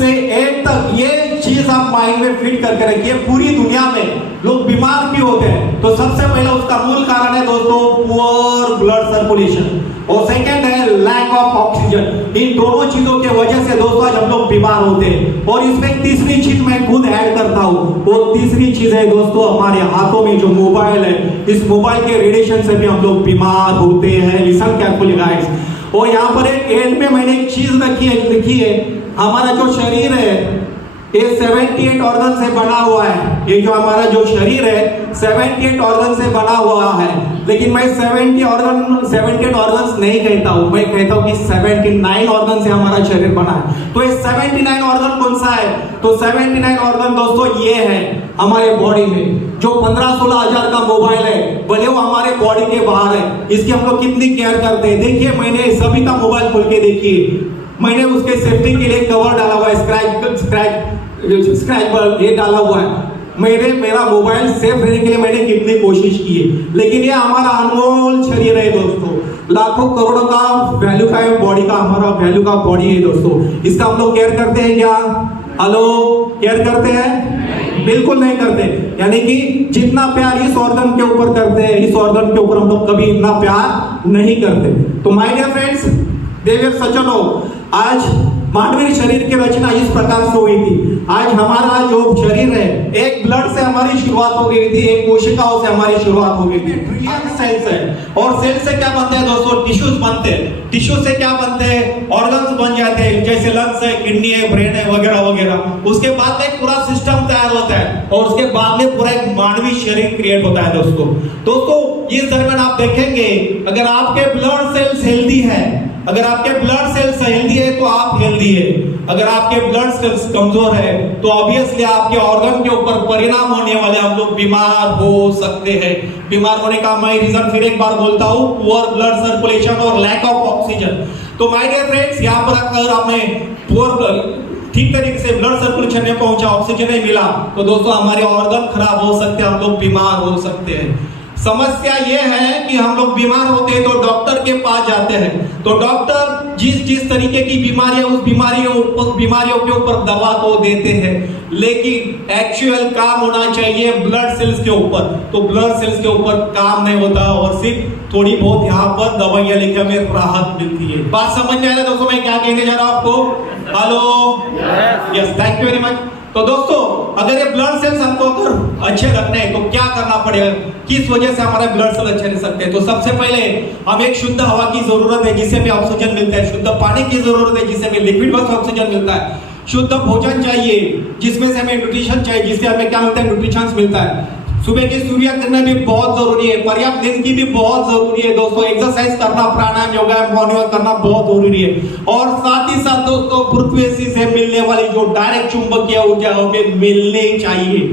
से एंड तक ये चीज आप माइंड में फिट करके रखिए। पूरी दुनिया में लोग बीमार क्यों होते हैं? तो सबसे पहले उसका मूल कारण है दोस्तों पुअर ब्लड सर्कुलेशन, और सेकंड है लैक ऑफ ऑक्सीजन। इन दोनों चीजों के वजह से दोस्तों आज हम लोग बीमार होते हैं। और इसमें तीसरी चीज मैं खुद ऐड करता हूं, वो तीसरी चीज है दोस्तों हमारे हाथों में जो मोबाइल है, इस मोबाइल के रेडिएशन से भी हम लोग बीमार होते हैं। Listen carefully guys. और यहाँ पर एक एंड में मैंने एक चीज लिखी है, हमारा जो शरीर है ये 78 ऑर्गन से बना हुआ है। ये जो हमारा जो शरीर है 78 ऑर्गन से बना हुआ है, लेकिन मैं 78 ऑर्गन्स नहीं कहता हूं, मैं कहता हूं कि 79 ऑर्गन से हमारा शरीर बना है। तो ये 79 ऑर्गन कौन सा है? तो 79 ऑर्गन दोस्तों ये है हमारे बॉडी में। जो 15-16 हजार का मोबाइल है, भले वो हमारे बॉडी के बाहर है, इसकी हम लोग कितनी केयर करते हैं। देखिए मैंने सभी का मोबाइल खोल के देखिए, मैंने उसके सेफ्टी के लिए कवर डाला हुआ है, स्क्रैच ये डाला हुआ है। मेरा मोबाइल सेफ रहने के लिए मैंने कितनी कोशिश की है। लेकिन ये हमारा अनमोल शरीर है दोस्तों, लाखों करोड़ों का वैल्यू का बॉडी का, हमारा वैल्यू का बॉडी है दोस्तों। इसका हम लोग केयर करते हैं क्या? हेलो, केयर करते हैं? बिल्कुल नहीं करते। यानी कि जितना प्यार इस ऑर्गन के ऊपर करते हैं, इस ऑर्गन के ऊपर हम लोग कभी इतना प्यार नहीं करते। तो माय डियर फ्रेंड्स, देव सज्जनों, आज मानवीय शरीर की रचना इस प्रकार से हुई थी। आज हमारा जो शरीर है, एक ब्लड से हमारी शुरुआत हो गई थी, एक कोशिकाओं से हमारी शुरुआत हो गई थी। ट्रिलियन सेल्स है, और सेल से क्या बनते हैं दोस्तों? टिश्यूज बनते हैं। टिश्यू से क्या बनते हैं? ऑर्गन्स बन जाते हैं, जैसे लंग्स है, किडनी है, ब्रेन है, वगैरह वगैरह। उसके बाद में एक पूरा सिस्टम तैयार होता है, और उसके बाद में पूरा एक मानवीय शरीर क्रिएट होता है दोस्तों। इस दरमियान आप देखेंगे, अगर आपके ब्लड सेल्स हेल्दी है, अगर आपके ब्लड सेल्स हेल्दी है तो आप हेल्दी है। अगर आपके ब्लड सेल्स कमजोर है तो ऑब्वियसली आपके ऑर्गन के ऊपर परिणाम होने वाले, हम लोग बीमार हो सकते हैं। बीमार होने का मैं रीजन फिर एक बार बोलता हूं, पुअर ब्लड सर्कुलेशन और लैक ऑफ ऑक्सीजन। तो माय डियर फ्रेंड्स, यहां पर अगर आपने पुअर ठीक तरीके से ब्लड सर्कुलेशन नहीं पहुंचा, ऑक्सीजन नहीं मिला, तो दोस्तों हमारे ऑर्गन खराब हो सकते हैं, हम लोग बीमार हो सकते हैं। समस्या यह है कि हम लोग बीमार होते हैं तो डॉक्टर के पास जाते हैं, तो डॉक्टर जिस तरीके की बीमारी है उस बीमारियों के ऊपर दवा तो देते हैं, लेकिन एक्चुअल काम होना चाहिए ब्लड सेल्स के ऊपर। तो ब्लड सेल्स के ऊपर काम नहीं होता, और सिर्फ थोड़ी बहुत यहाँ पर दवाइयां लेके हमें राहत मिलती है। बात समझ में आ रहा है दोस्तों मैं क्या कहने जा रहा हूं आपको? Hello, yes, thank you very much. तो दोस्तों, अगर ये ब्लड सेल्स हमको अगर अच्छे रखने हैं तो क्या करना पड़ेगा? किस वजह से हमारे ब्लड सेल अच्छे रह सकते हैं? तो सबसे पहले हमें एक शुद्ध हवा की जरूरत है जिससे हमें ऑक्सीजन मिलता है, शुद्ध पानी की जरूरत है जिससे हमें लिक्विड बस ऑक्सीजन मिलता है, शुद्ध भोजन चाहिए जिसमें से हमें न्यूट्रिशन चाहिए, जिससे हमें क्या मिलता है? न्यूट्रिशन मिलता है। सुबह की सूर्य किरण भी बहुत जरूरी है, पर्याप्त नींद की भी बहुत जरूरी है दोस्तों। एक्सरसाइज करना, प्राणायाम, योगा, मॉर्निंग वॉक करना बहुत जरूरी है। और साथ ही साथ दोस्तों पृथ्वी से मिलने वाली जो डायरेक्ट चुंबकीय ऊर्जा हमें मिलनी चाहिए।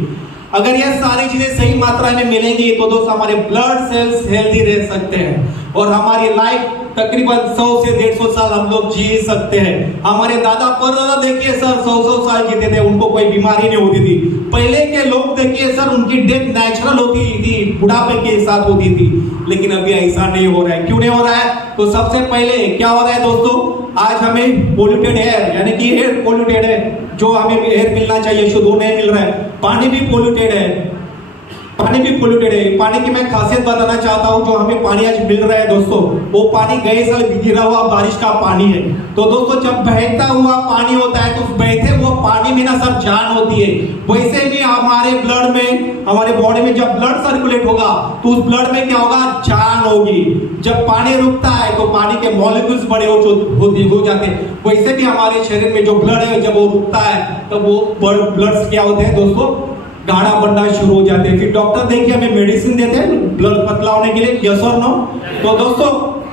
अगर ये सारी चीजें सही मात्रा में मिलेंगी तो दोस्तों हमारे ब्लड सेल्स हेल्दी रह सकते हैं, और हमारी लाइफ तकरीबन 100 से 150 साल हम लोग जी सकते हैं। हमारे दादा परदादा देखिए सर 100 साल जीते थे, उनको कोई बीमारी नहीं होती थी। पहले के लोग देखिए सर, उनकी डेथ नेचुरल होती थी, बुढ़ापे के साथ होती थी। लेकिन अभी ऐसा नहीं हो रहा है। क्यों नहीं हो रहा है? तो सबसे पहले क्या हो रहा है दोस्तों, आज हमें पोल्यूटेड एयर, यानी कि एयर पोल्यूटेड है, जो हमें एयर मिलना चाहिए शुद्ध नहीं मिल रहा है। पानी भी पोल्यूटेड है, पानी भी पोल्यूटेड है। पानी की मैं खासियत बताना चाहता हूं, जो हमें पानी आज मिल रहा है दोस्तों, वो पानी गए साल गिरा हुआ बारिश का पानी है। तो दोस्तों जब बहता हुआ पानी होता है तो उस बहते हुआ पानी में ना सर जान होती है। वैसे भी हमारे ब्लड में, हमारे बॉडी में जब ब्लड सर्कुलेट होगा तो उस ब्लड में क्या होगा? जान होगी। जब पानी रुकता है तो पानी के मॉलिक्यूल्स बड़े हो जाते हैं। वैसे भी हमारे शरीर में जो ब्लड है जब वो रुकता है तब वो ब्लड क्या होते हैं दोस्तों? गाढ़ा बनना शुरू हो जाते हैं। फिर डॉक्टर देखिए हमें मेडिसिन देते हैं ब्लड पतला होने के लिए, यस और नो? तो दोस्तों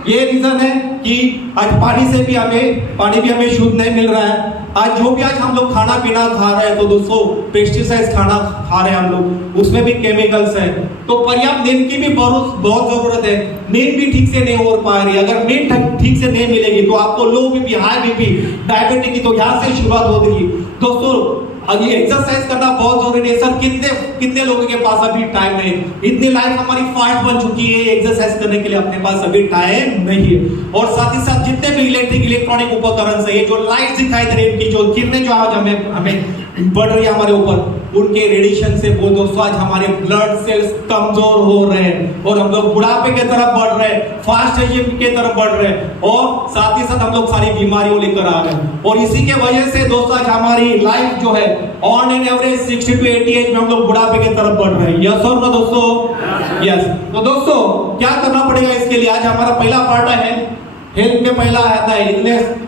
ये रीजन है कि आज पानी भी हमें शुद्ध नहीं मिल रहा है। आज जो भी हम लोग खाना पीना खा रहे हैं तो दोस्तों पेस्टिसाइड्स खाना खा रहे हैं हम लोग, उसमें भी केमिकल्स है। तो पर्याप्त नींद की भी बहुत जरूरत है। नींद भी ठीक से नहीं हो पा रही। अगर नींद ठीक से नहीं मिलेगी तो आपको लो बीपी, हाई बीपी, डायबिटीज की तो यहाँ से शुरुआत हो रही है दोस्तों। अब ये एक्सरसाइज करना बहुत जरूरी है सर। कितने कितने लोगों के पास अभी टाइम है? इतनी लाइफ हमारी फास्ट बन चुकी है, एक्सरसाइज करने के लिए अपने पास अभी टाइम नहीं है। और साथ ही साथ जितने भी इलेक्ट्रॉनिक उपकरण से ये जो लाइट दिखाई दे रही है, इनकी जो किरणें जो आज हमें बढ़ रही है हमारे ऊपर, उनके रेडिएशन से वो दोस्तों आज हमारे ब्लड सेल्स कमजोर हो रहे हैं और हम लोग बुढ़ापे की तरफ बढ़ रहे हैं, फास्ट एजिंग की तरफ बढ़ रहे हैं और साथ ही साथ हम लोग सारी बीमारियों लेकर आ रहे हैं। और इसी के वजह से दोस्तों आज हमारी लाइफ जो है on an average 60 to 80 age में हम लोग बुढ़ापे की तरफ बढ़ रहे हैं। यस और नो दोस्तों? यस। तो दोस्तों क्या करना पड़ेगा इसके लिए? आज हमारा पहला पार्ट है हेल्थ में। पहला आता है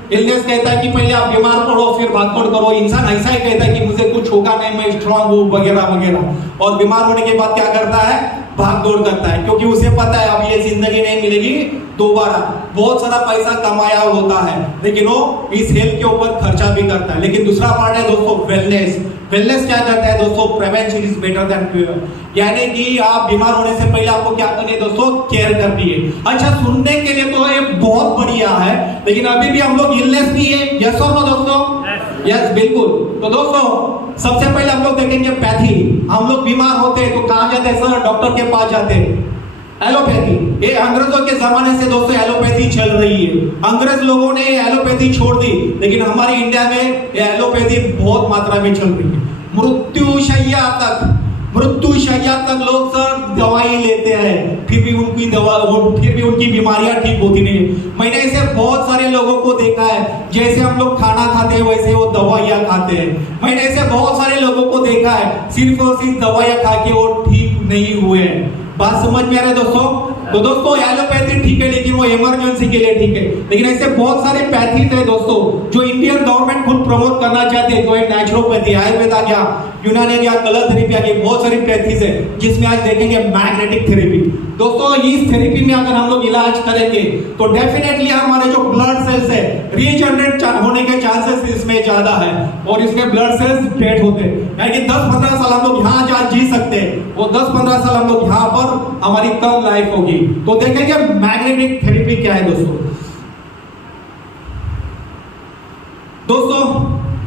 इलनेस कहता है कि पहले आप बीमार पड़ो फिर भागदौड़ करो। इंसान ऐसा ही कहता है कि मुझे कुछ होगा नहीं, मैं स्ट्रांग हूँ वगैरह वगैरह, और बीमार होने के बाद क्या करता है? भागदौड़ करता है, क्योंकि उसे पता है अब ये जिंदगी नहीं मिलेगी दोबारा। बहुत सारा पैसा कमाया होता है लेकिन वो इस हेल्थ के ऊपर खर्चा भी करता है। लेकिन दूसरा पार्ट है दोस्तों वेलनेस। वेलनेस क्या करता है दोस्तों? Prevention is better than cure, यानी कि आप बीमार होने से पहले आपको क्या करनी है दोस्तों? केयर करनी है। अच्छा, सुनने के लिए तो ये बहुत बढ़िया है, लेकिन अभी भी हम लोग इलनेस भी है। यस और नो दोस्तों? यस, बिल्कुल। तो दोस्तों सबसे पहले हम लोग देखेंगे पैथी। हम लोग बीमार होते हैं तो कहाँ जाते हैं सर? डॉक्टर के पास जाते हैं। एलोपैथी, ये अंग्रेजों के जमाने से दोस्तों एलोपैथी चल रही है। अंग्रेज लोगों ने एलोपैथी छोड़ दी, लेकिन हमारे इंडिया में ये एलोपैथी बहुत मात्रा में चल रही है। मृत्युशैया तक लोग सर दवाई लेते हैं, फिर भी उनकी बीमारियां ठीक होती नहीं। मैंने ऐसे बहुत सारे लोगों को देखा है, जैसे हम लोग खाना खाते हैं वैसे वो दवाइयां खाते हैं। मैंने ऐसे बहुत सारे लोगों को देखा है सिर्फ और सिर्फ दवाइयां खा के वो ठीक नहीं हुए हैं। बात समझ में आ रहा है दोस्तों? तो दोस्तों एलोपैथी ठीक है, लेकिन वो इमरजेंसी के लिए ठीक है। लेकिन ऐसे बहुत सारे पैथीज है दोस्तों जो इंडियन गवर्नमेंट खुद प्रमोट करना चाहते हैं। तो एक नेचुरोपैथी, आयुर्वेद आ गया, यूनानी आ गया, कलर थेरेपी आ गई, बहुत सारी पैथीज है जिसमें आज देखेंगे मैग्नेटिक थेरेपी। दोस्तों इस थेरेपी में अगर हम लोग इलाज करेंगे तो डेफिनेटली हमारे जो ब्लड सेल्स है रीजनरेट होने के चांसेस इसमें ज्यादा है और इसमें ब्लड सेल्स डेड होते हैं। यानी कि 10-15 साल हम लोग यहाँ जहाँ जी सकते हैं वो 10-15 साल हम लोग यहाँ पर हमारी कम लाइफ होगी। तो देखेंगे मैग्नेटिक थेरेपी क्या है दोस्तों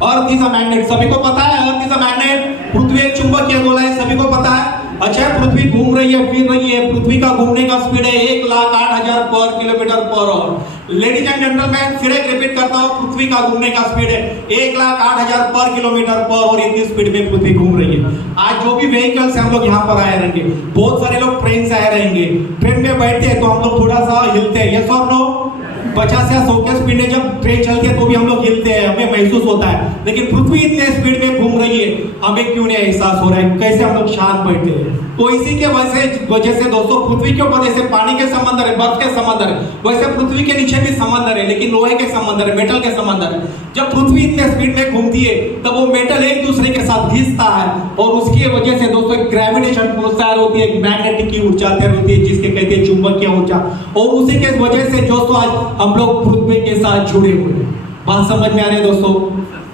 अर्थ इज अ मैग्नेट। सभी को पता है अर्थ इज अ मैग्नेट। पृथ्वी एक चुंबकीय गोला है, सभी को पता है। अच्छा, पृथ्वी घूम रही है, फिर रही है। पृथ्वी का घूमने का स्पीड है 1,08,000 पर kilometre per hour. Ladies and gentleman, फिर एक रिपीट करता हूँ, पृथ्वी का घूमने का स्पीड है 1,08,000 पर किलोमीटर पर और इतनी स्पीड में पृथ्वी घूम रही है। आज जो भी व्हीकल्स हम लोग यहाँ पर आए रहेंगे, बहुत सारे लोग ट्रेन से आए रहेंगे, ट्रेन में बैठते हैं तो हम लोग थोड़ा सा हिलते हैं। यस और नो? 50 या 100 के स्पीड में जब ट्रेन चलती है तो भी हम लोग हिलते हैं, हमें महसूस होता है। लेकिन पृथ्वी इतने स्पीड में घूम रही है, हमें क्यों नहीं एहसास हो रहा है? कैसे हम लोग शांत बैठे हैं? तो इसी के वजह से दोस्तों पृथ्वी के ऊपर जैसे पानी के समंदर है, बर्फ के समंदर है, वैसे पृथ्वी के नीचे भी समंदर है, लेकिन लोहे के समंदर है, मेटल के समंदर है। जब पृथ्वी इतने स्पीड में घूमती है तब वो मेटल एक दूसरे के साथ घिसता है और उसकी वजह से दोस्तों ग्रेविटेशन फोर्स तैयार होती है, मैग्नेटिक की ऊर्जा तैयार होती है जिसके कहते हैं चुंबकीय ऊर्जा। और उसी के वजह से दोस्तों आज हम लोग पृथ्वी के साथ जुड़े हुए हैं। बात समझ में आ रही है दोस्तों?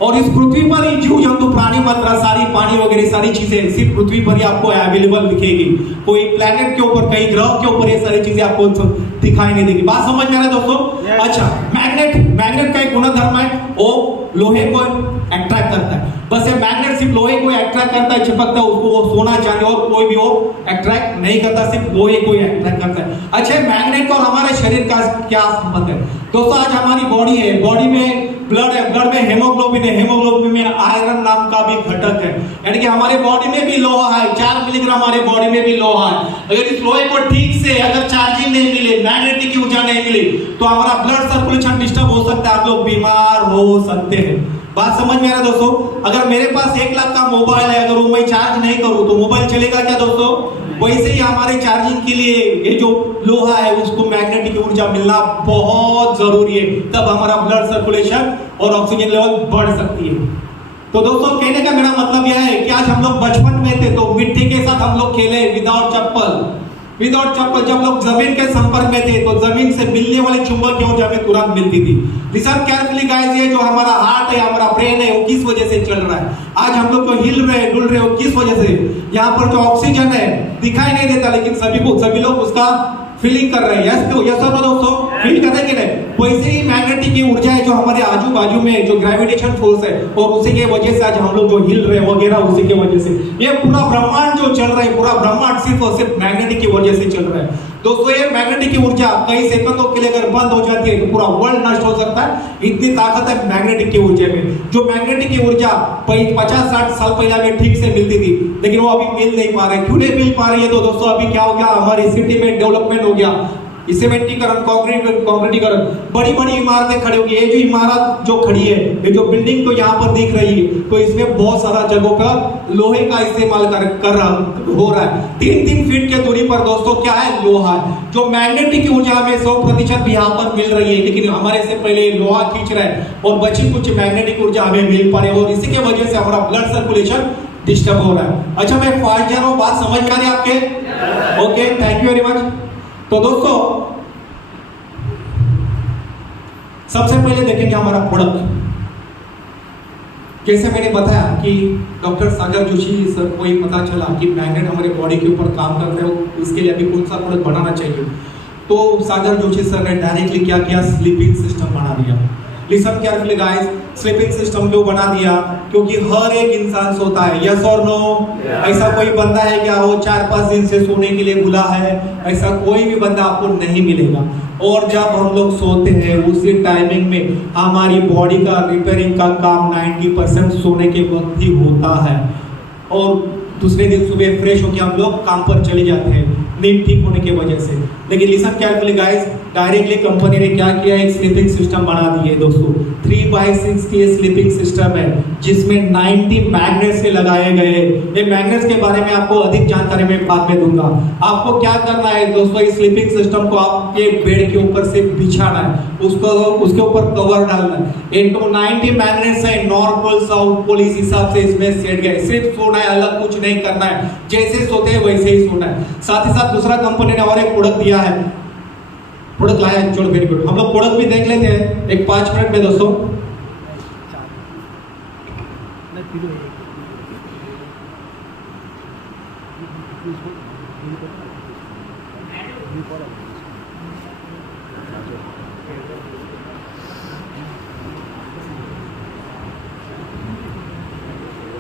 और इस पृथ्वी पर ही जीव जंतु प्राणी मात्रा सारी पानी वगैरह सारी चीजें सिर्फ पृथ्वी पर ही आपको अवेलेबल दिखेगी। कोई प्लेनेट के ऊपर, कई ग्रह के ऊपर ये सारी चीजें आपको दिखाई नहीं देगी। बात समझ में आ रहा है दोस्तों? अच्छा, मैग्नेट का एक गुणधर्म है, वो लोहे को अट्रैक्ट करता है। बस ये मैग्नेट सिर्फ लोहे को अट्रैक्ट करता है, चिपकता है, उसको वो सोना चांदी और कोई भी वो अट्रैक्ट नहीं करता, सिर्फ लोहे को अट्रैक्ट करता है। अच्छा, मैग्नेट और हमारे शरीर का क्या संबंध है दोस्तों? आज हमारी बॉडी है, बॉडी में ब्लड है, ब्लड में हेमोग्लोबिन है, हेमोग्लोबिन में आयरन नाम का भी घटक है। यानी कि हमारे बॉडी में भी लोहा है, 4 मिलीग्राम हमारे बॉडी में भी लोहा है। अगर इस लोहे को ठीक से अगर चार्जिंग नहीं मिले, मैग्नेटिक की ऊर्जा नहीं मिली तो हमारा ब्लड सर्कुलेशन डिस्टर्ब हो सकता है, आप लोग बीमार हो सकते हैं। बात समझ में आ रहा है दोस्तों? अगर मेरे पास 1 लाख का मोबाइल है, अगर वो मैं चार्ज नहीं करूं तो मोबाइल चलेगा क्या दोस्तों? वैसे ही हमारे चार्जिंग के लिए ये जो लोहा है उसको मैग्नेटिक ऊर्जा मिलना बहुत जरूरी है, तब हमारा ब्लड सर्कुलेशन और ऑक्सीजन लेवल बढ़ सकती है। तो दोस्तों कहने का मेरा मतलब यह है कि आज हम लोग बचपन में थे तो मिट्टी के साथ हम लोग खेले विदाउट चप्पल। जब लोग जमीन के संपर्क में थे तो जमीन से मिलने वाले चुंबकीय ऊर्जा हमें तुरंत मिलती थी। लिसन केयरफुली गाइस, ये जो हमारा हार्ट है, हमारा ब्रेन है, वो किस वजह से चल रहा है? आज हम लोग जो हिल रहे हैं, डुल रहे हो, किस वजह से? यहाँ पर जो ऑक्सीजन है दिखाई नहीं देता, लेकिन सभी लोग उसका फीलिंग कर रहे हैं। यस सर दोस्तों, फील कर रहे हैं कि नहीं? वैसे ही मैग्नेटिक की ऊर्जा है जो हमारे आजू बाजू में जो ग्रेविटेशन फोर्स है, और उसी के वजह से आज हम लोग जो हिल रहे हैं वगैरह, उसी के वजह से ये पूरा ब्रह्मांड जो चल रहा है, पूरा ब्रह्मांड सिर्फ और सिर्फ मैग्नेटिक की वजह से चल रहा है। दोस्तों ये मैग्नेटिक की ऊर्जा कई सेकंडों के लिए अगर बंद हो जाती है तो पूरा वर्ल्ड नष्ट हो सकता है, इतनी ताकत है मैग्नेटिक की ऊर्जा में। जो मैग्नेटिक की ऊर्जा 50-60 साल पहले हमें ठीक से मिलती थी, लेकिन वो अभी मिल नहीं पा रही। क्यों नहीं मिल पा रही है? तो दोस्तों अभी क्या हो गया, हमारी सिटी में डेवलपमेंट हो गया, सीमेंटीकरण, कंक्रीटीकरण, बड़ी बड़ी इमारतें खड़ी होगी। ये जो इमारत जो खड़ी है, ये जो बिल्डिंग तो यहाँ पर दिख रही है, तो इसमें बहुत सारा जगहों पर लोहे का इस्तेमाल हो रहा है। 3-3 फीट के दूरी पर दोस्तों क्या है, लोहा है। जो मैग्नेटिक ऊर्जा हमें 100% भी यहाँ पर मिल रही है, लेकिन हमारे से पहले लोहा खींच रहा है और बची कुछ मैग्नेटिक ऊर्जा हमें मिल पा रही है, और इसी के वजह से हमारा ब्लड सर्कुलेशन डिस्टर्ब हो रहा है। अच्छा मैं फास्ट जा रहा हूँ, बात समझ में आ रही है आपके? Okay, thank you very much. तो दोस्तों सबसे पहले देखेंगे हमारा प्रोडक्ट। जैसे मैंने बताया कि डॉक्टर सागर जोशी सर को ही पता चला कि मैग्नेट हमारे बॉडी के ऊपर काम कर रहे हो, इसके लिए अभी कौन सा प्रोडक्ट बनाना चाहिए। तो सागर जोशी सर ने डायरेक्टली क्या किया, स्लीपिंग सिस्टम बना दिया। Listen carefully guys, sleeping system क्यों बना दिया? क्योंकि हर एक इंसान सोता है, यस और नो? ऐसा कोई बंदा है क्या वो 4-5 दिन से सोने के लिए भूला है? ऐसा कोई भी बंदा आपको नहीं मिलेगा। और जब हम लोग सोते हैं उसी टाइमिंग में हमारी बॉडी का रिपेयरिंग का काम 90% सोने के वक्त ही होता है, और दूसरे दिन सुबह फ्रेश होकर हम लोग काम पर चले जाते हैं नींद ठीक होने की वजह से। लेकिन listen carefully guys, directly company ने क्या किया, एक स्लीपिंग सिस्टम बना दिए दोस्तों। 3x6 की स्लीपिंग सिस्टम है जिसमें 90 मैग्नेट्स से लगाए गए। ये मैग्नेट्स के बारे में आपको अधिक जानकारी मैं बाद में दूंगा। आपको क्या करना है दोस्तों, इस स्लीपिंग सिस्टम को आपके बेड के ऊपर से बिछाना है, उसको उसके ऊपर कवर डालना है। 90 मैग्नेट्स है, नॉर्थ पोल साउथ पोल इस हिसाब से इसमें सेट गए। सिर्फ सोना है, अलग कुछ नहीं करना है, जैसे सोते हैं वैसे ही सोना है। साथ ही साथ दूसरा कंपनी ने और एक प्रोडक्ट दिया है, प्रोडक्ट लाया है, चलो वेरी गुड। हम लोग प्रोडक्ट भी देख लेते हैं एक 5 मिनट में दोस्तों।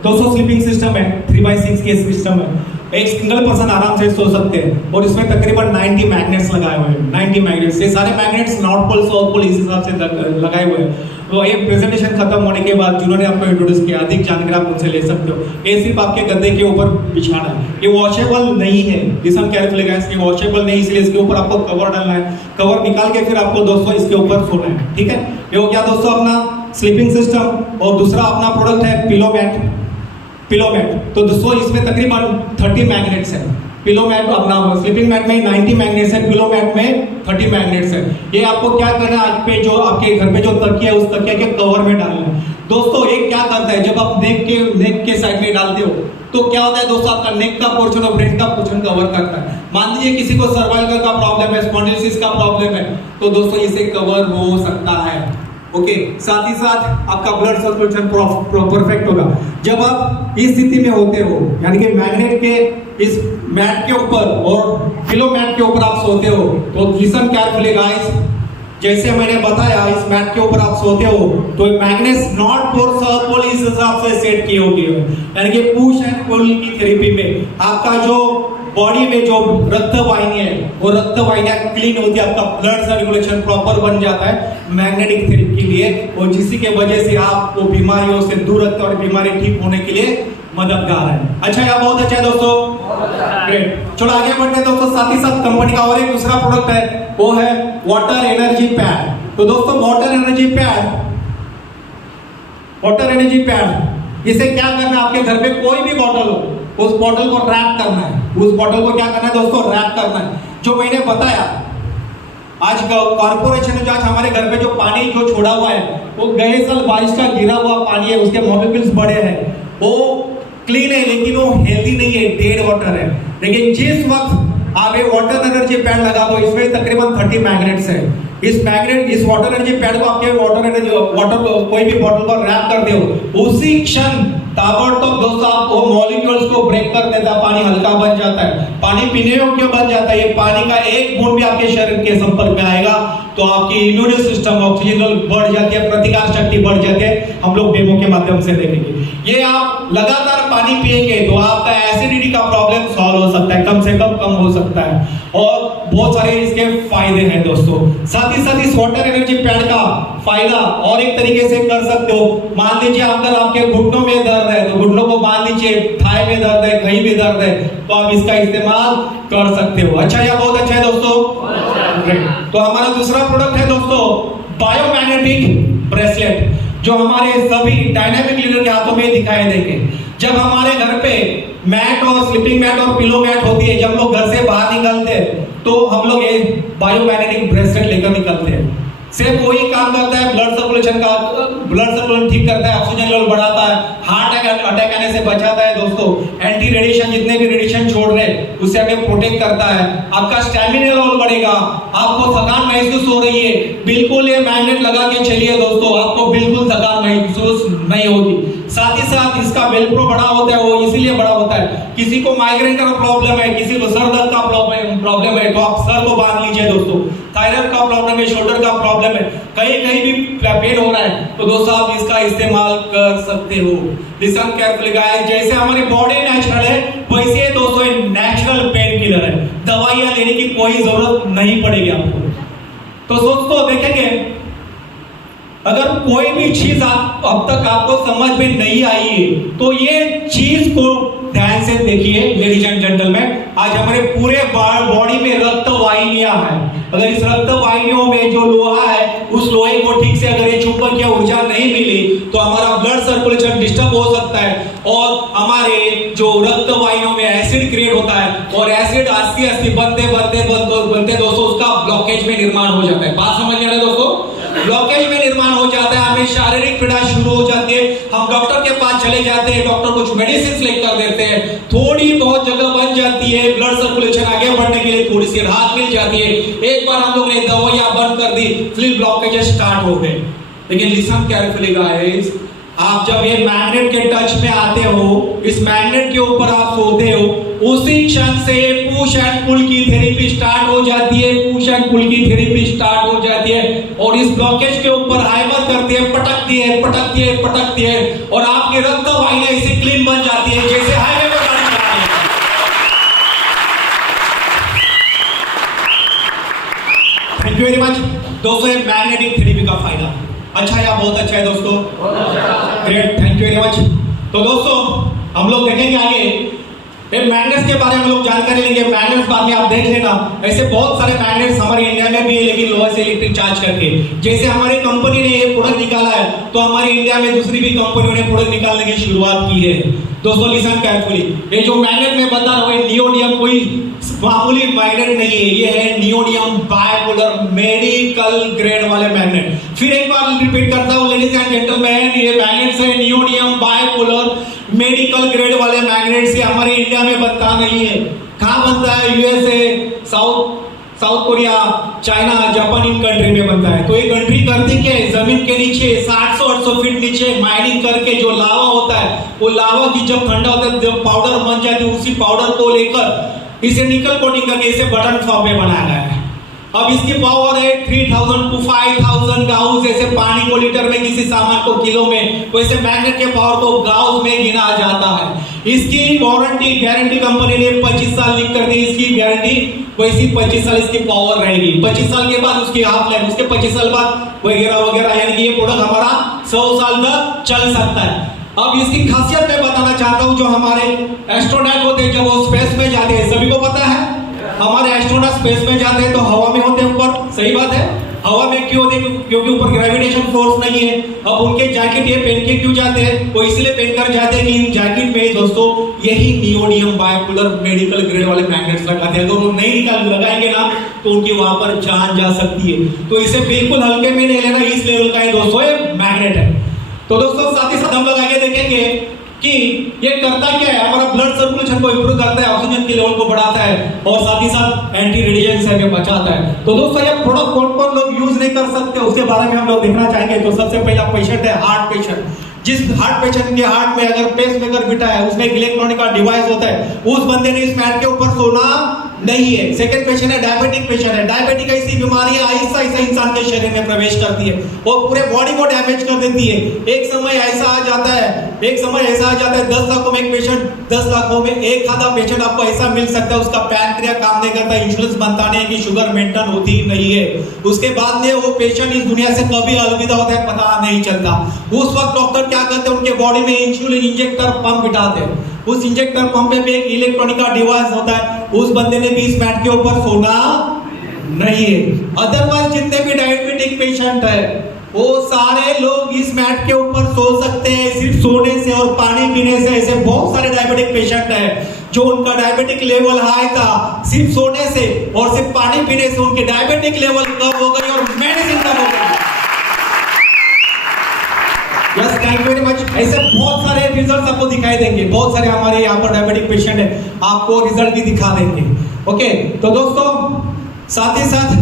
दोस्तों स्लीपिंग सिस्टम है, 3x6 के सिस्टम है, एक सिंगल पर्सन आराम से सो सकते हैं, और इसमें तकरीबन 90 मैग्नेट्स लगाए हुए हैं। 90 मैग्नेट्स, ये सारे magnets north pole south pole इस हिसाब से लगाए हुए हैं। तो ये प्रेजेंटेशन खत्म होने के बाद जिन्होंने आपको इंट्रोड्यूस किया, अधिक जानकारी आप उनसे ले सकते हो। ये सिर्फ आपके गद्दे के ऊपर बिछाना है, ये वॉशेबल नहीं है। लिसन केयरफुली गाइस, ये वॉशेबल नहीं, इसलिए इसके ऊपर आपको कवर डालना है। कवर निकाल के फिर आपको दोस्तों इसके ऊपर सोना है, ठीक है। ये हो गया दोस्तों अपना स्लीपिंग सिस्टम। और दूसरा अपना प्रोडक्ट है पिलो मैट। पिलो मैट, तो दोस्तों इसमें तकरीबन 30 मैग्नेट्स हैं। पिलो मैट अपना स्लीपिंग मैट में 90 मैग्नेट्स है, पिलो मैट में 30 मैग्नेट्स है। ये आपको क्या करना है, आज पे जो आपके घर पे जो तकिया है उस तकिया के कवर में डालना है। दोस्तों ये क्या करता है, जब आप नेक के साइड में डालते हो तो क्या होता है दोस्तों, आपका नेक का पोर्शन और ब्रेन का पोर्शन कवर करता है। मान लीजिए किसी को सर्वाइकल का प्रॉब्लम है, स्पॉन्डिलोसिस का प्रॉब्लम है, तो दोस्तों इसे कवर हो सकता है। ओके, साथ ही साथ आपका ब्लड सर्कुलेशन परफेक्ट होगा। जब आप इस स्थिति में होते हो, यानी कि मैग्नेट के इस मैट के ऊपर और पिलो मैट के ऊपर आप सोते हो, तो लिसन केयरफुली गाइस, जैसे मैंने बताया इस मैट के ऊपर आप सोते हो तो magnets north pole south pole इस हिसाब से सेट किए होंगे, यानी कि पुश एंड पुल की थेरेपी में आपका जो बॉडी में जो रक्त वाहिनी है वो रक्त वाहिनियां क्लीन होती है, आपका ब्लड सर्कुलेशन प्रॉपर बन जाता है मैग्नेटिक थेरेपी के लिए, और जिसकी के वजह से आपको बीमारियों से दूर रखते हैं और बीमारी ठीक होने के लिए मददगार है। अच्छा या बहुत अच्छा है दोस्तों, ग्रेट। चलो आगे बढ़ते हैं दोस्तों। साथ ही साथ कंपनी का और एक दूसरा प्रोडक्ट है, वो है वाटर एनर्जी पैड। तो दोस्तों वाटर एनर्जी पैड, इसे क्या करना है, आपके घर पे कोई भी बॉटल हो उस बॉटल को रैप करना है। उस बॉटल को क्या करना है दोस्तों, रैप करना है। जो मैंने बताया आज कॉर्पोरेशन ने आज हमारे घर पे जो पानी जो छोड़ा हुआ है वो गए साल बारिश का गिरा हुआ पानी है, उसके मॉलिक्यूल्स बड़े हैं, वो क्लीन है लेकिन वो हेल्दी नहीं है, डेड वाटर है। लेकिन जिस वक्त आप ये वाटर एनर्जी पैड लगा दो, इसमें तकरीबन 30 मैग्नेट्स है। इस वाटर एनर्जी पैड को आपके वाटर कोई भी बॉटल पर रैप कर दो, उसी क्षण ताबड़तोड़ दोस्तों आप वो मॉलिक्यूल्स को ब्रेक कर देता है, पानी हल्का बन जाता है, पानी पीने योग्य बन जाता है। ये पानी का एक बूंद भी आपके शरीर के संपर्क में आएगा तो आपकी इम्यून सिस्टम ऑक्सीजन लेवल बढ़ जाती है, प्रतिकार शक्ति बढ़ जाती है। हम लोग डेमो के माध्यम से देखेंगे। ये आप लगातार पानी पिएंगे तो आपका एसिडिटी का प्रॉब्लम सॉल्व हो सकता है, कम से कम हो सकता है, और बहुत सारे इसके फायदे हैं दोस्तों। साथ ही इस वाटर एनर्जी पैड का फायदा और एक तरीके से कर सकते हो। मान लीजिए अगर आपके घुटनों में दर्द है तो घुटनों को बांध लीजिए, थाई में दर्द है, कहीं भी दर्द है तो आप इसका इस्तेमाल कर सकते हो। अच्छा या बहुत अच्छा है दोस्तों? तो हमारा दूसरा प्रोडक्ट है दोस्तों बायोमैग्नेटिक ब्रेसलेट, जो हमारे सभी डायनामिक लीडर के हाथों में दिखाई देंगे। जब हमारे घर पे मैट और स्लीपिंग मैट और पिलो मैट होती है, जब लोग घर से बाहर निकलते हैं तो हम लोग ये बायोमैग्नेटिक ब्रेसलेट लेकर निकलते हैं। सिर्फ वही काम करता है, ब्लड सर्कुलेशन ठीक करता है, ऑक्सीजन लेवल बढ़ाता है, हार्ट अटैक आने से बचाता है दोस्तों, एंटी रेडिएशन जितने भी रेडिएशन छोड़ रहे उससे हमें प्रोटेक्ट करता है, आपका स्टैमिना लेवल बढ़ेगा, आपको थकान महसूस हो रही है, बिल्कुल ये मैग्नेट लगा के चलिए दोस्तों, आपको बिल्कुल थकान महसूस नहीं होगी। साथ ही साथ इसका वेलक्रो बड़ा होता है, वो इसीलिए बड़ा होता है, किसी को माइग्रेन का प्रॉब्लम है, किसी को सर दर्द का प्रॉब्लम है तो आप सर को बांध लीजिए दोस्तों, थायराइड का प्रॉब्लम है, शोल्डर का प्रॉब्लम है, कहीं भी पेन हो रहा है तो दोस्तों आप इसका इस्तेमाल कर सकते हो। लिसन केयरफुली गाइस, जैसे हमारी बॉडी नेचुरल है वैसे दोस्तों नेचुरल पेन किलर है, दवाइयां लेने की कोई जरूरत नहीं पड़ेगी आपको। तो दोस्तों देखेंगे अगर कोई भी चीज अब तक आपको समझ में नहीं आई है तो ये चीज को ध्यान से देखिए लेडीज एंड जेंटलमैन। आज हमारे पूरे बॉडी में रक्त वाहिनियां हैं, अगर इस रक्त वाहिनियों में जो लोहा है उस लोहे को ठीक से अगर ये चुंबकीय ऊर्जा नहीं मिली तो हमारा ब्लड सर्कुलेशन डिस्टर्ब हो सकता है और हमारे जो रक्त वाहिनियों में एसिड क्रिएट होता है और एसिड आस्ते बनते दोस्तों उसका ब्लॉकेज में निर्माण हो जाता है। बात समझ में आ रहा है दोस्तों? ब्लॉकेज में निर्माण हो जाता है, हमें शारीरिक पीड़ा शुरू हो जाती है, हम डॉक्टर के पास चले जाते हैं, डॉक्टर कुछ मेडिसिन लेकर देते हैं, थोड़ी बहुत जगह बन जाती है, ब्लड सर्कुलेशन आगे बढ़ने के लिए थोड़ी सी राहत मिल जाती है। एक बार हम लोग ने दवाइयां बंद कर दी फिर ब्लॉकेज स्टार्ट हो गए। लेकिन लिसन केयरफुली गाइस, आप जब ये मैग्नेट के टच में आते हो, इस मैग्नेट के ऊपर आप सोते हो, उसी क्षण से पुश एंड पुल की थेरेपी स्टार्ट हो जाती है, पुश एंड पुल की थेरेपी स्टार्ट हो जाती है और इस ब्लॉकेज के ऊपर हाइमर करती है, पटकती है और आपके रक्त वाहिनियां इसे क्लीन बन जाती है जैसे हाईवे पर गाड़ी चला रही है। थैंक यू वेरी मच दोस्तों, ये मैग्नेटिक थेरेपी का फायदा अच्छा या बहुत अच्छा है दोस्तों? Great, thank you very much. तो दोस्तों हम लोग देखेंगे आगे मैग्नेट्स के बारे में हम लोग जानकारी लेंगे। मैग्नेट्स बाद में आप देख लेना, ऐसे बहुत सारे मैग्नेट्स हमारे इंडिया में भी है लेकिन लोहे से इलेक्ट्रिक चार्ज करके। जैसे हमारी कंपनी ने ये प्रोडक्ट निकाला है तो हमारे इंडिया में दूसरी भी कंपनियों ने प्रोडक्ट निकालने की शुरुआत की है। दोस्तों लिसन केयरफुली, ये जो मैग्नेट में बता रहा हूँ नियोडियम कोई मामूली मैग्नेट नहीं है, ये है नियोडियम बायपोलर मेडिकल ग्रेड वाले मैग्नेट। फिर एक बार रिपीट करता हूँ लेडीज एंड जेंटलमैन, ये मैग्नेट्स है नियोडियम बायपोलर मेडिकल ग्रेड वाले मैग्नेट से हमारे इंडिया में बनता नहीं है। कहाँ बनता है? USA, south Korea, China, Japan, in country में बनता है। तो ये कंट्री करती क्या है, जमीन के नीचे 700-800 फीट नीचे माइनिंग करके जो लावा होता है वो लावा की जब ठंडा होता है जब पाउडर बन जाती है उसी पाउडर को लेकर इसे निकल कोटिंग करके इसे बटन फॉर्म में बनाया गया है। अब इसकी पावर है 3000 to 5000 गाउस, जैसे पानी को लीटर में, किसी सामान को किलो में, वैसे मैग्नेट के पावर को गाउस में गिना जाता है। इसकी गारंटी कंपनी ने 25 साल लिख कर दी, इसकी गारंटी वैसी 25 साल इसकी पावर रहेगी। 25 साल के बाद उसकी हाफ लाइफ, उसके 25 साल बाद वगैरह, यानी कि ये प्रोडक्ट हमारा 100 साल तक चल सकता है। अब इसकी खासियत मैं बताना चाहता हूं, जो हमारे एस्ट्रोनॉट होते हैं जब वो स्पेस में जाते हैं, सभी को पता है हमारे एस्ट्रोनॉट स्पेस में जाते हैं तो हवा में होते हैं ऊपर, सही बात है। हवा में क्यों होते हैं? क्योंकि ऊपर ग्रेविटेशन फोर्स नहीं है। अब उनके जैकेट ये पहन के क्यों जाते हैं? वो इसलिए पहनकर जाते हैं कि इन जैकेट में दोस्तों यही नियोडियम बायपोलर मेडिकल ग्रेड वाले मैग्नेट्स लगाते हैं। तो वो नहीं लगाएंगे ना तो उनकी वहां पर जान जा सकती है। तो इसे बिल्कुल हल्के में नहीं लेना, इस लेवल का दोस्तों ये मैग्नेट है। तो दोस्तों साथ ही साथ हम लोग आगे देखेंगे कि ये करता क्या है, हमारा ब्लड सर्कुलेशन को इंप्रूव करता है, ऑक्सीजन के लेवल को बढ़ाता है और साथ ही साथ एंटी रेडिएशन से हमें बचाता है। तो दोस्तों ये प्रोडक्ट कौन कौन लोग यूज नहीं कर सकते उसके बारे में हम लोग देखना चाहेंगे। तो सबसे पहला पेशेंट है हार्ट पेशेंट, जिस हार्ट पेशेंट के हार्ट में अगर पेसमेकर बिठा है, उसमें एक इलेक्ट्रॉनिक का डिवाइस होता है, उस बंदे ने इस मैट के ऊपर सोना नहीं है। सेकंड पेशेंट है डायबिटिक पेशेंट है। डायबिटिक ऐसी बीमारी है आहिस्ता आहिस्ता इंसान के शरीर में प्रवेश करती है, वो पूरे बॉडी को डैमेज कर देती है। एक समय ऐसा आ जाता है 10 लाखों में एक पेशेंट, 10 लाखों में एक आधा पेशेंट आपको ऐसा मिल सकता है, उसका पैनक्रिया काम नहीं करता, इंसुलिन बनता नहीं है, कि शुगर मेंटेन होती ही नहीं है। उसके बाद में वो पेशेंट इस दुनिया से कभी अलविदा होता है पता नहीं चलता। उस वक्त डॉक्टर क्या करते हैं, उनके बॉडी में इंसुलिन इंजेक्टर पंप बिठाते हैं। उस इंजेक्टर पंप में भी एक इलेक्ट्रॉनिक का डिवाइस होता है, उस बंदे ने भी इस मैट के ऊपर सोना नहीं है। अदरवाइज जितने भी डायबिटिक पेशेंट है वो सारे लोग इस मैट के ऊपर सो सकते हैं, सिर्फ सोने से और पानी पीने से। ऐसे बहुत सारे डायबिटिक पेशेंट है जो उनका डायबिटिक लेवल हाई था, सिर्फ सोने से और सिर्फ पानी पीने से उनके डायबिटिक लेवल कम हो गई और मेडिसिन कम हो गई। Yes, thank you very much. ऐसे बहुत सारे रिजल्ट आपको दिखाई देंगे, बहुत सारे हमारे यहाँ पर डायबिटिक पेशेंट है, आपको रिजल्ट भी दिखा देंगे। ओके, तो दोस्तों साथ ही साथ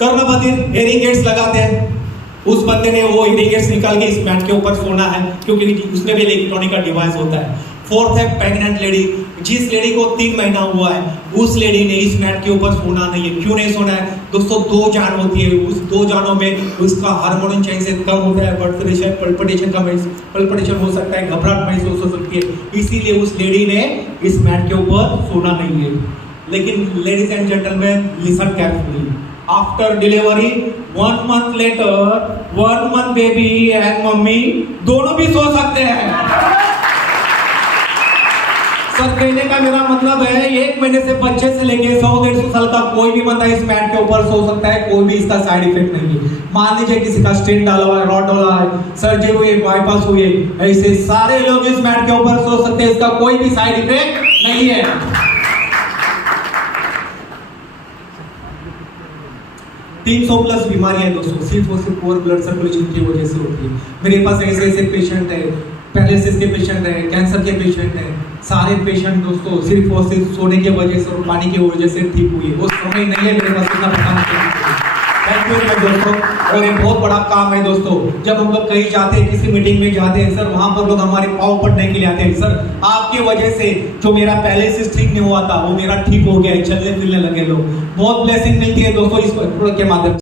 कर्णबधिर हेयरिंग एड्स लगाते हैं, उस बंदे ने वो हेयरिंग एड्स निकाल के इस मैट के ऊपर सोना है, क्योंकि उसमें भी इलेक्ट्रॉनिक का डिवाइस होता है। फोर्थ है प्रेग्नेंट लेडी, जिस लेडी को 3 महीना हुआ है, उस लेडी ने इस मैट के ऊपर सोना नहीं है। क्यों नहीं सोना है दोस्तों? 2 जान होती है, उस 2 जानों में उसका हार्मोन चेंज से कम होता है, ब्लड प्रेशर पल्पिटेशन हो सकता है, घबराहट महसूस हो सकती है, इसीलिए उस लेडी ने इस मैट के ऊपर सोना नहीं है। लेकिन ladies and gentleman, listen carefully, after delivery 1 month later 1 month baby and mummy दोनों भी सो सकते हैं। सर कहने का मेरा मतलब है 1 महीने से बच्चे से लेके 100-150 साल का कोई भी बंदा इस मैट के ऊपर सो सकता है, कोई भी इसका साइड इफेक्ट नहीं है। मान लीजिए किसी का स्टेंट डाला हुआ है, रॉड डाला है, सर्जरी हुई, बाईपास हुई है, ऐसे सारे लोग इस मैट के ऊपर सो सकते हैं, इसका कोई भी साइड इफेक्ट नहीं है। 300 प्लस बीमारियां हैं दोस्तों, सिर्फ और सिर्फ पुअर ब्लड सर्कुलेशन की वजह से होती है। मेरे पास ऐसे पेशेंट है, पैरालिसिस के पेशेंट है, कैंसर के पेशेंट है, सारे पेशेंट दोस्तों सिर्फ और सिर्फ सोने की वजह से और पानी की वजह से ठीक हुई है। वो समय नहीं है मेरे पास इतना पता नहीं। थैंक यू दोस्तों। और ये बहुत बड़ा काम है दोस्तों, जब हम लोग कहीं जाते हैं, किसी मीटिंग में जाते हैं सर, वहां पर लोग हमारे पाँव पड़ने के लिए आते हैं, सर आपकी वजह से जो मेरा पैरालिसिस ठीक नहीं हुआ था वो मेरा ठीक हो गया है, चलने फिरने लगे लोग। बहुत ब्लेसिंग मिलती है दोस्तों इस प्रोडक्ट के माध्यम से।